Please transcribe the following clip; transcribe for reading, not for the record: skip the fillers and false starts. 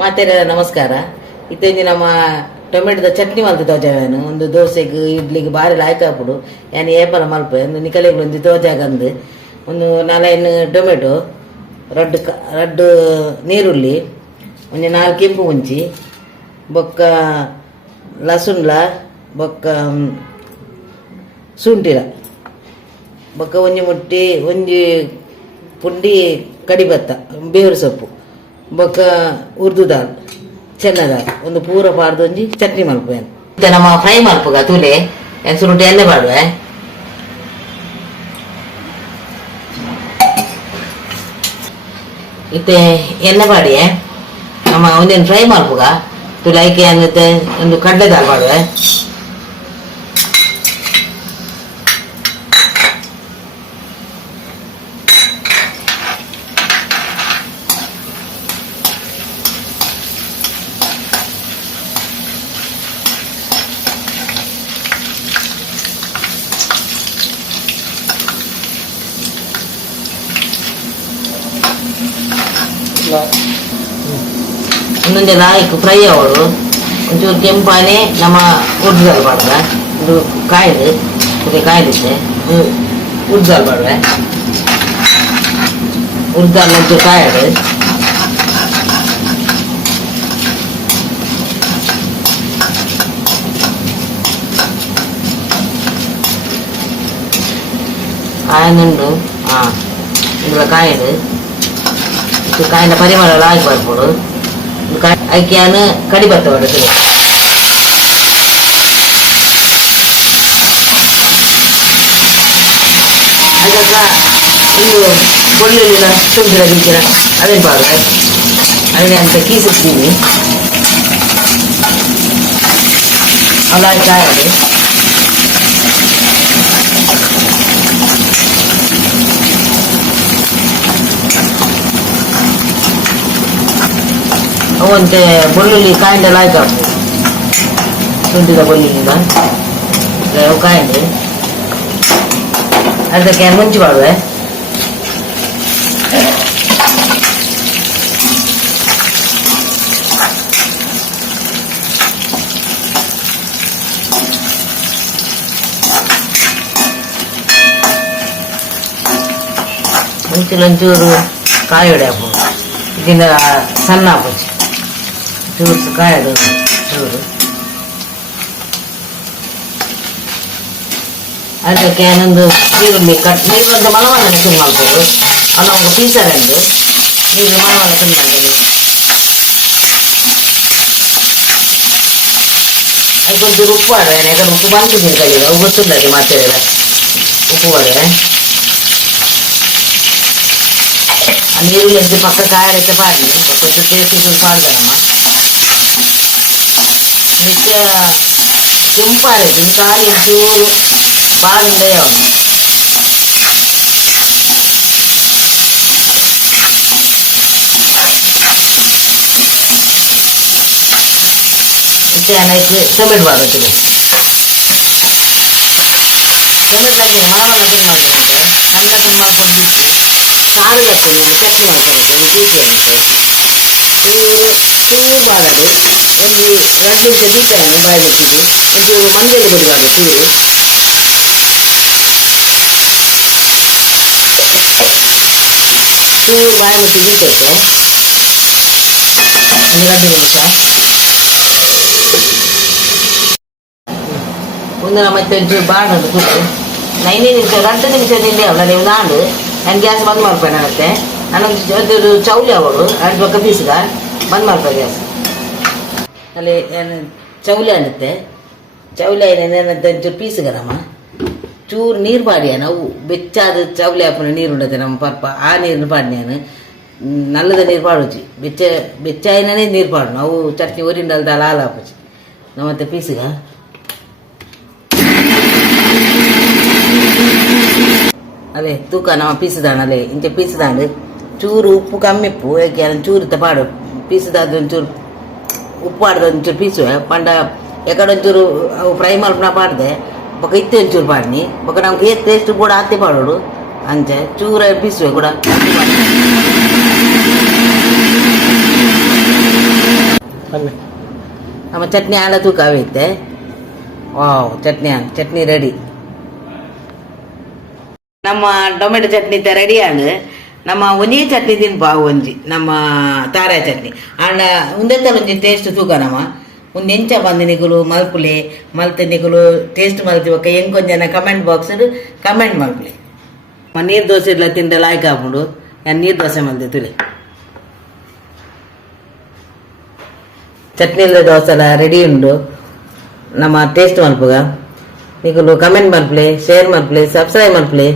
ಮಾತೆರ ನಮಸ್ಕಾರ. ಇತ್ತೆಂಜಿ ನಮ್ಮ ಟೊಮೆಟೊದ ಚಟ್ನಿ ಮಲ್ತು ತೋಜಾವೇನು ಒಂದು ದೋಸೆಗೆ ಇಡ್ಲಿಗೆ ಬಾರಿ ಲಾಯ್ಕಾಪುಡು ಏನು ಏಪಲ ಮಲ್ಪೆ ಒಂದು ನಿಕಲೆಗೆ ಒಂದು ತೋಜಾಗಂದು ಒಂದು 4 ಟೊಮೆಟೊ ರಡ್ಡು ನೀರುಳ್ಳಿ ಒಂದು 4 ಕೆಂಪು ಮುಂಚಿ ಬೊಕ್ಕ ಲಸುನ್ಲ ಬೊಕ್ಕ ಶುಂಠಿಲ ಬೊಕ್ಕ ಒಂಜಿ ಮುಟ್ಟಿ ಒಂಜಿ ಪುಂಡಿ ಕಡಿಬತ್ತ ಬೇರು ಸೊಪ್ಪು ಬೊಕ್ಕ ಉರ್ದು ದಾಲ್ ಚೆನ್ನ ದಾಲ್ ಒಂದು ಪೂರ ಪಾರ್ದು ಒಂಜಿ ಚಟ್ನಿ ಮಲ್ಪೇನು. ಮತ್ತೆ ನಮ್ಮ ಫ್ರೈ ಮಲ್ಪುಗ ತುಲೆ ಸುರುಟಿ ಎಣ್ಣೆ ಪಾಡುವೆ ಇತ್ತೆ ಎಣ್ಣೆ ಪಾಡಿಯೇ ನಮ್ಮ ಒಂದೇನು ಫ್ರೈ ಮಲ್ಪುಗ ತುಲೆ ಐಕೆ ಅನ್ನತ್ತೆ ಒಂದು ಕಡ್ಲೆ ದಾಲ್ ಪಾಡುವೆ ಒಂದೊಂದೇ ಲಾಯ್ಕು ಫ್ರೈ ಅವರು ಒಂಚೂರು ಕೆಂಪಾನೆ ನಮ್ಮ ಉರ್ದುದಾಲ್ ಮಾಡುವೆ ಒಂದು ಕಾಯ್ದು ಕುದಿ ಕಾಯ್ದಿದ್ದೆ ಉರ್ದುದಾಲ್ ಮಾಡುವೆ ಉರ್ದುದಾಲ್ ಒಂಚೂರು ಕಾಯಡು ಆಯನುಂಡು ಇಂదులో కాయలు కాయల పరిమళాలు ఆగిపోడు ఐక్యాను కడిపత్త పడుతుంది ಅದಕ್ಕ ಇದು ಬೆಳ್ಳುಳ್ಳಿನ ಶುಂಠಿನ ಬೀಜನ ಅದೇನು ಪಾಡುತ್ತೆ ಅದನ್ನೇ ಅಂತ ಕೀಸಿಡ್ತೀನಿ ಅಲ್ಲ ಕಾಯಲು ಅವಂತೆ ಬೆಳ್ಳುಳ್ಳಿ ಕಾಯಿಂಡೆಲ್ಲ ಆಯ್ತು ಶುಂಠಿದ ಬೆಳ್ಳುಳ್ಳಿಂದ ಅವು ಕಾಯಿಂಡೆ ಅದಕ್ಕೆ ಮುಂಚೆ ಮಾಡುವೆ ಮುಂಚಿಲೊಂಚೂರು ಕಾಯಿ ಹೊಡೆ ಹಾಕ್ಬೋದು ಇದರಿಂದ ಸಣ್ಣ ಹಾಕೋದು ಚೂರು ಕಾಯದು ಚೂರು ಅದಕ್ಕೆ ಏನೊಂದು ನೀರುಳ್ಳಿ ನೀರುಳ್ಳಿ ಮಲವಾಳ ಶುರು ಮಾಡ್ಬೋದು ಅಲ್ಲ ಒಂದು ಪೀಸರಂದು ನೀರು ಮಲವಾಳ ಶುರು ಮಾಡ್ಬೋದು ಅದಕ್ಕೊಂಚೂರು ಉಪ್ಪು ಆಡುವೆ ಯಾಕಂದ್ರೆ ಉಪ್ಪು ಬಂದಿದ್ದೀನಿ ಕಲಿಗೆ ಅವು ಗೊತ್ತಿಲ್ಲ ಮಾಡ್ತೇವೆ ಉಪ್ಪು ಆಡುವೆ ಆ ನೀರುಳ್ಳಿ ಅಂತ ಪಕ್ಕ ಕಾಯಕ್ಕೆ ಪಾಡಿ ಕೊಂಚ ಟೇಸ್ಟ್ ಸ್ವಲ್ಪ ಆಡ್ಬೇಡಮ್ಮ ಮಿಕ್ಕ ಕೆಂಪಾಡಿದ್ದು ಕಾಯಿ ಚೂರು ಬಾಡಿಂದ ಇದಕ್ಕೆ ಟೊಮೆಟೊ ಬಾಡುತ್ತದೆ ಟೊಮೆಟೊ ಹಾಕಿ ಮಲವನ್ನ ತಿಂದು ಮಾಡಿದ್ರೆ ಸಣ್ಣ ಸಣ್ಣ ಮಾಡ್ಕೊಂಡು ಬಿಟ್ಟು ಸಾರು ಹಾಕ್ತೀನಿ ಚಟ್ನಿ ಮಾಡ್ಕೊಂಡು ಜೀರಿಗೆ ಚೂರು ಬಾಡದು ಒಂದು 2 ನಿಮಿಷ ದೀಪವನ್ನು ಬಾಯಿ ಬಿಟ್ಟಿದ್ದು ಒಂದು ಮಂಜರಿ ಪುಡಿ ಬಾಡು ಚೂರು ಬಾಯಿ ಬಿಟ್ಟು ದೀಪೈತೆ ಒಂದು 2 ನಿಮಿಷ ಮುಂದಿನ ಮತ್ತೆ ಒಂಚೂರು ಬಾಡೋದು ಕೂತು 9 ನಿಮಿಷ 2 ನಿಮಿಷದಿಂದ ಅಲ್ಲ ನೀವು ನಾಡು ನಾನು ಗ್ಯಾಸ್ ಬಂದ್ ಮಾಡ್ಬೇಡ ಮತ್ತೆ ನನಗೆ ಚೌಲಿ ಅವಳು ಎರಡು ಪಕ್ಕ ಬೀಸಿದ ಬಂದ್ ಮಾಡ್ಬೇಕು ಗ್ಯಾಸ್ ಅಲ್ಲಿ ಏನು ಚೌಲಿ ಅನ್ನತ್ತೆ ಚೌಲಿ ಏನಂತ ಒಂಚೂರು ಪೀಸುಗರಮ್ಮ ಚೂರು ನೀರು ಪಾಡಿಯ ನಾವು ಬೆಚ್ಚಾದ ಚೌಲಿ ಹಾಪನ ನೀರು ಉಂಡತೆ ನಮ್ಮ ಪಪ್ಪ ಆ ನೀರನ್ನು ಪಾಡಿನ ನಲ್ಲದ ನೀರು ಪಾಡುಚಿ ಬೆಚ್ಚಾಯಿನೇ ನೀರು ಪಾಡು ನಾವು ಚಟ್ನಿ ಒರಿಂಡಲ್ದ ಹಾಲು ಹಾಪುಚಿ ನಾವು ಮತ್ತೆ ಪೀಸುಗ ಅದೇ ತೂಕ ನಮ್ಮ ಪೀಸುದಾಣಲ್ಲೇ ಇಂಚೆ ಪೀಸುದಾಂಡು ಚೂರು ಉಪ್ಪು ಕಮ್ಮಿ ಉಪ್ಪು ಯಾಕೆ ಚೂರು ಪಾಡು ಪೀಸುದಾದ ಒಂಚೂರು ಉಪ್ಪು ಆಡ್ದು ಒಂಚೂರು ಪೀಸುವೆ ಪಂಡ ಎಕಡೆ ಒಂಚೂರು ಅವು ಫ್ರೈ ಮಲ್ಪನ ಪಾಡ್ದೆ ಬೊಕ್ಕ ಇತ್ತೆ ಒಂಚೂರು ಪಾಡ್ನಿ ಬೊಕ್ಕ ನಮ್ಗೆ ಟೇಸ್ಟ್ ಕೂಡ ಆತಿ ಪಾಡೋಡು ಅಂಚೆ ಚೂರ ಪೀಸುವೆ ಕೂಡ ನಮ್ಮ ಚಟ್ನಿ ಆಳ ತೂಕ ಅವೈತೆ. Wow, chutney ready. ನಮ್ಮ ಟೊಮೆಟೊ ಚಟ್ನಿ ರೆಡಿ ಆಂಡ್ ನಮ್ಮ ಒಂಜಿ ಚಟ್ನಿ ತಿನ್ಪಾವು ಒಂಜಿ ನಮ್ಮ ತಾರಾಯ ಚಟ್ನಿ ಆಂಡ ಉಂದೆತ್ತಲ ಒಂಜಿ ಟೇಸ್ಟ್ ತೂಕ ನಮ್ಮ ಒಂದು ಎಂಚ ಬಂದು ನಿಗುಲು ಮಲ್ಪುಲೆ ಮಲ್ತೆ ನಿಗುಲು ಟೇಸ್ಟ್ ಮಲ್ತಿವಕ್ಕ ಎಂಕೊಂಜನ ಕಮೆಂಟ್ ಬಾಕ್ಸ್ ಕಮೆಂಟ್ ಮಲ್ಪುಲೆ. ನೀರು ದೋಸೆ ಇಲ್ಲ ತಿಂಡ ಲಾಯ್ಕ್ ಹಾಕೊಂಡು ನಾನು ನೀರು ದೋಸೆ ಮಲ್ತೆ ತುಳಿ. ಚಟ್ನಿ ಇಲ್ಲದ ದೋಸೆ ಎಲ್ಲ ರೆಡಿ ಉಂಡು. ನಮ್ಮ ಟೇಸ್ಟ್ ಮಲ್ಪುಗ ನಿಗುಲು ಕಮೆಂಟ್ ಮಲ್ಪುಲೆ, ಶೇರ್ ಮಲ್ಪುಲೆ, ಸಬ್ಸ್ಕ್ರೈಬ್ ಮಲ್ಪುಲೆ.